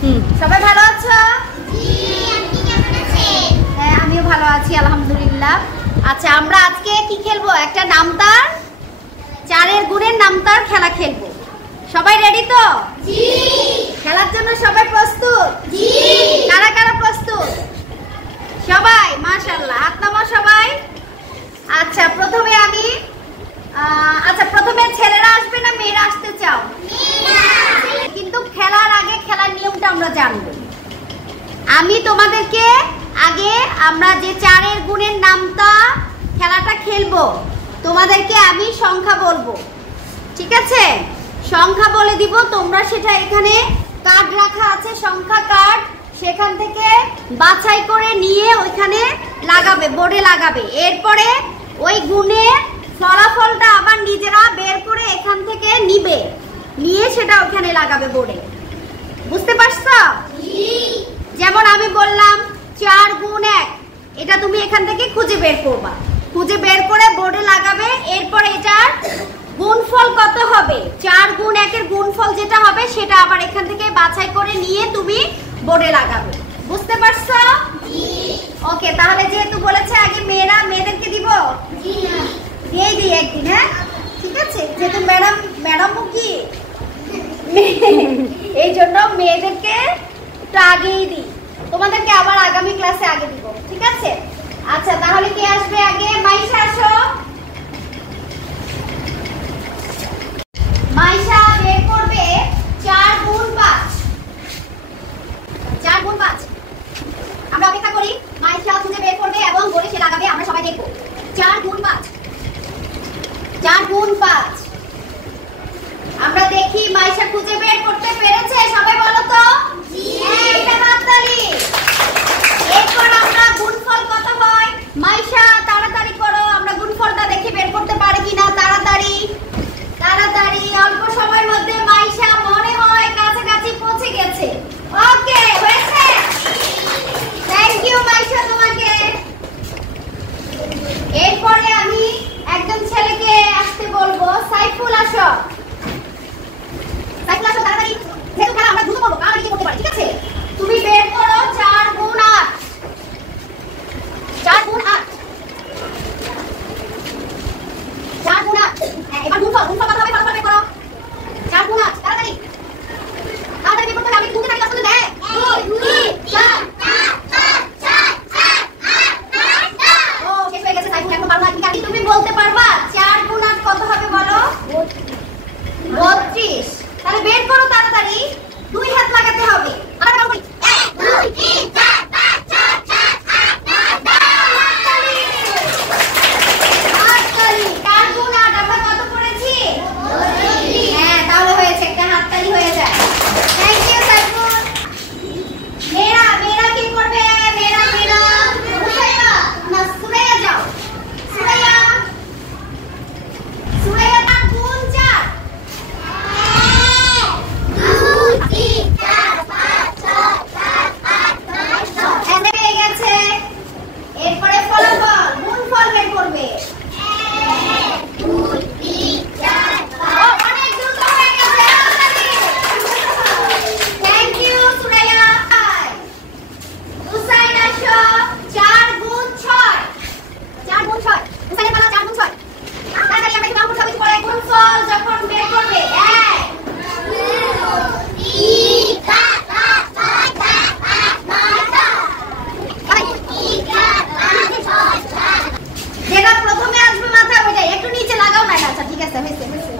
সবাই ভালো আছো? হ্যাঁ, আমিও ভালো আছি আলহামদুলিল্লাহ। আচ্ছা, আমরা আজকে কি খেলবো? একটা নামতার, চারের গুণের নামতার খেলা খেলবো। সবাই রেডি তো? খেলার জন্য সবাই প্রস্তুত? কারা কারা প্রস্তুত? সবাই, মাশাআল্লাহ, হাত নামাও সবাই। আচ্ছা, প্রথমে আমি প্রথমে ছেলেরা আসবে না মেয়েরা আসতে চাও? কিন্তু খেলার আগে খেলার নিয়মটা আমরা জানবো। আমি তোমাদেরকে আগে আমরা যে চারের গুণের নামতা খেলাটা খেলবো, তোমাদেরকে আমি সংখ্যা বলবো, ঠিক আছে? সংখ্যা বলে দিব, তোমরা সেটা এখানে কার্ড রাখা আছে, সংখ্যা কার্ড, সেখান থেকে বাছাই করে নিয়ে ওইখানে লাগাবে, বোর্ডে লাগাবে। এরপরে ওই গুণের ফলাফলটা আবার নিজেরা বের করে এখান থেকে নিবে, নিয়ে সেটা ওখানে লাগাবে বোর্ডে। বুঝতে পারছো? যেমন আমি বললাম 4 গুণ 1, এটা তুমি এখান থেকে খুঁজে বের করবা, খুঁজে বের করে বোর্ডে লাগাবে। এরপর এটার গুণফল কত হবে, 4 গুণ 1 এর গুণফল যেটা হবে সেটা আবার এখান থেকে বাছাই করে নিয়ে তুমি বোর্ডে লাগাবে। বুঝতে পারছো? ওকে, তাহলে যেহেতু বলেছে আগে মেয়েরা, মেয়েদেরকে দিব? দিয়ে দিই একদিন, হ্যাঁ ঠিক আছে, যেহেতু ম্যাডাম কি এই জন্য মেয়েদেরকে একটু আগেই দিই, তোমাদেরকে আবার আগামী ক্লাসে আগে দিব, ঠিক আছে? আচ্ছা, তাহলে কে আসবে আগে? মাইশা আসো। মাইশা বের করবে 4 গুণ 5। 4 গুণ 5 আমরা অপেক্ষা করি, মাইশা খুঁজে বের করবে এবং বলে সে লাগাবে, আমরা সবাই দেখব। 4 গুণ 5, 4 গুণ 5 আমরা দেখি মাইশা খুঁজে বের করতে পেরেছে? সবাই বলো তো। এটা হাততালি। এরপর আমরা গুণফল কত হয়, মাইশা তাড়াতাড়ি করো, আমরা গুণফলটা দেখি বের করতে পারি কিনা। তাড়াতাড়ি তাড়াতাড়ি, অল্প সময়ের মধ্যে মাইশা মনে হয় কাছাকাছি পৌঁছে গেছে। ওকে, হয়েছে। থ্যাংক ইউ মাইশা তোমাকে। এরপরে আমি একজন ছেলেকে আসতে বলবো, সাইফুল আসো। সাইফুল আসো তাড়াতাড়ি, যেহেতু খেলা আমরা দ্রুত করবো, কারণ কি করতে পারি, ঠিক আছে? তুমি বের করো 4 গুণ 8। 4 গুণ 8, 4 গুণ 8। এবার গুণফল কত হবে, ফলাফল বের করো। 4 গুণ 8, তাড়াতাড়ি তাড়াতাড়ি বের করতে হবে। আমি গুনতে থাকি, আসলে দেখ 2 3 4 5 6 7 8 9। ও, শেষ হয়ে গেছে সাইফুল, এখন পারবা কি? তুমি বলতে পারবা 4 গুণ 8 কত হবে বলো? 32। তাহলে বের করো তাড়াতাড়ি, 2 হাত লাগাতে হবে। আবার কাউন্ট করি, 1 2 3 4 5 6 7 8 9 10। হাততালি হাততালি। 4 গুণ 8 আমরা কত করেছি? 32। হ্যাঁ, তাহলে হয়েছে, একটা হাততালি হয়ে যায়। Thank you Saiful. মেয়েরা কি করবে? মেয়েরা সুরাইয়া না, সুরাইয়া যাও। সুরাইয়া 4 গুণ 4। 2 3 4 5 6 7 8 9 10 পেয়ে গেছে। এরপরে ফলাফল, গুণফল বের করবে। 1 2 3 4 5। অনেক দ্রুত হয়ে গেছে। Thank you Suraiya. হুসাইন আসো, 4 গুণ 6। 4 গুণ 6, হুসাইনের পালা। 4 গুণ 6 তাড়াতাড়ি আমরা কি কাউন্ট করতে হবে? গুণফল যখন বের করবে 1 2 3 4 5 6 7 8 9 10। যেটা প্রথমে আসবে মাথায় ওইটাই, একটু নিচে লাগাও না। আচ্ছা ঠিক আছে, হয়েছে হয়েছে।